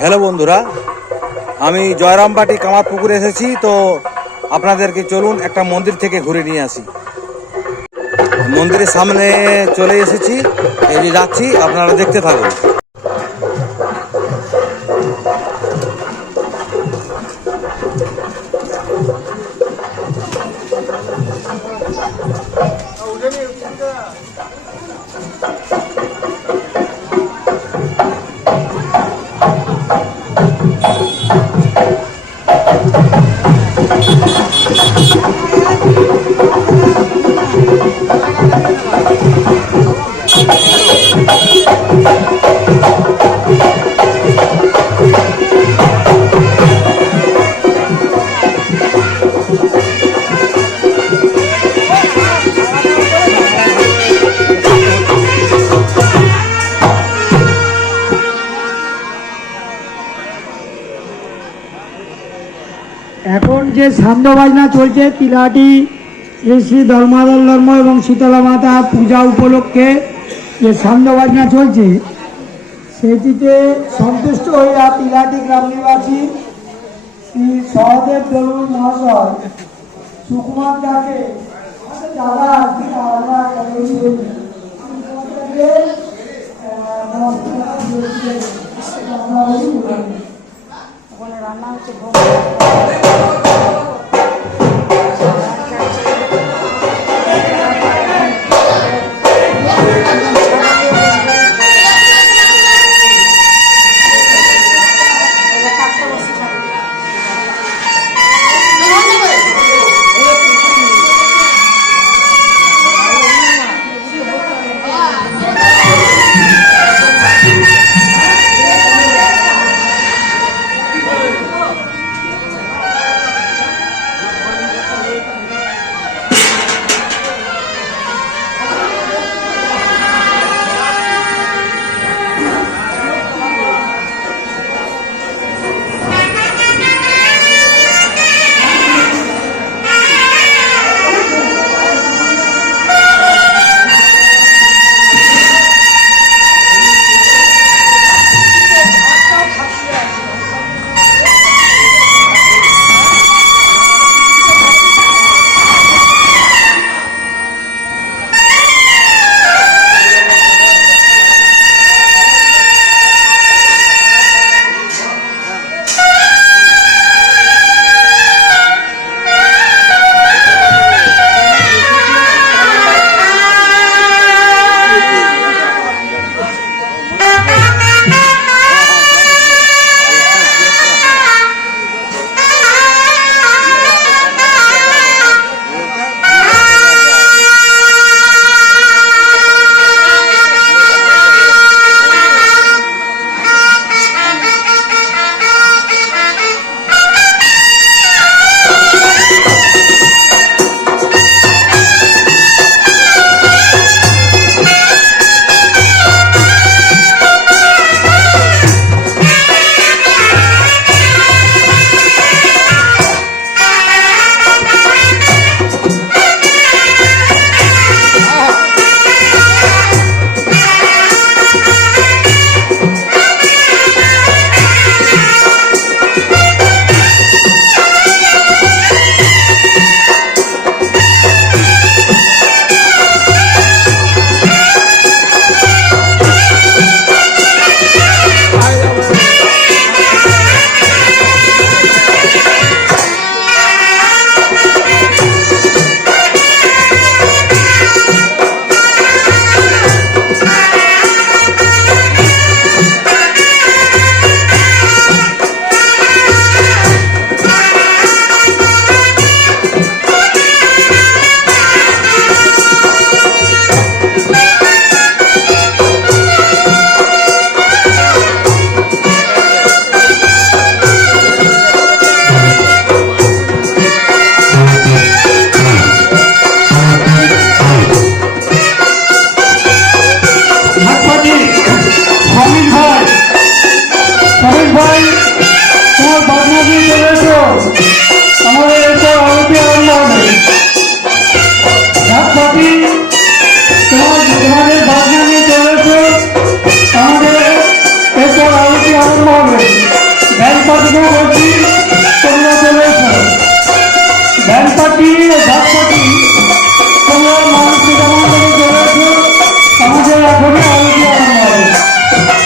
Hello বন্ধুরা, আমি জয়রামবাটি কামারপুকুরে এসেছি। তো আপনাদেরকে চলুন একটা মন্দির থেকে ঘুরে নিয়ে আসি। মন্দিরের সামনে চলে এসেছি, এই যে যাচ্ছি, আপনারা দেখতে থাকুন। এখন যে সান্ধ্য বাজনা চলছে তিলাহাটি শ্রী শ্রী ধর্মাদল ধর্ম এবং শীতলা মাতা পূজা উপলক্ষে যে সান্ধ্য বাজনা চলছে সেটিতে সন্তুষ্ট হইয়া তিলাহাটি গ্রাম নিবাসী শ্রী সহদেব দলুর মহাশয় সুকুমার দাকে দাদা আমরা রান্না হচ্ছে আমাদের এরপর আলোচনা আরম্ভ হবে। পার্টিকে বলছি তোমরা চলে এসো। ব্যান্ড পার্টি ও ঢাক পার্টি তোমরা মানুষকে যেমন করে চলে এসো, আমাদের এখনই আলোচনা আরম্ভ হবে।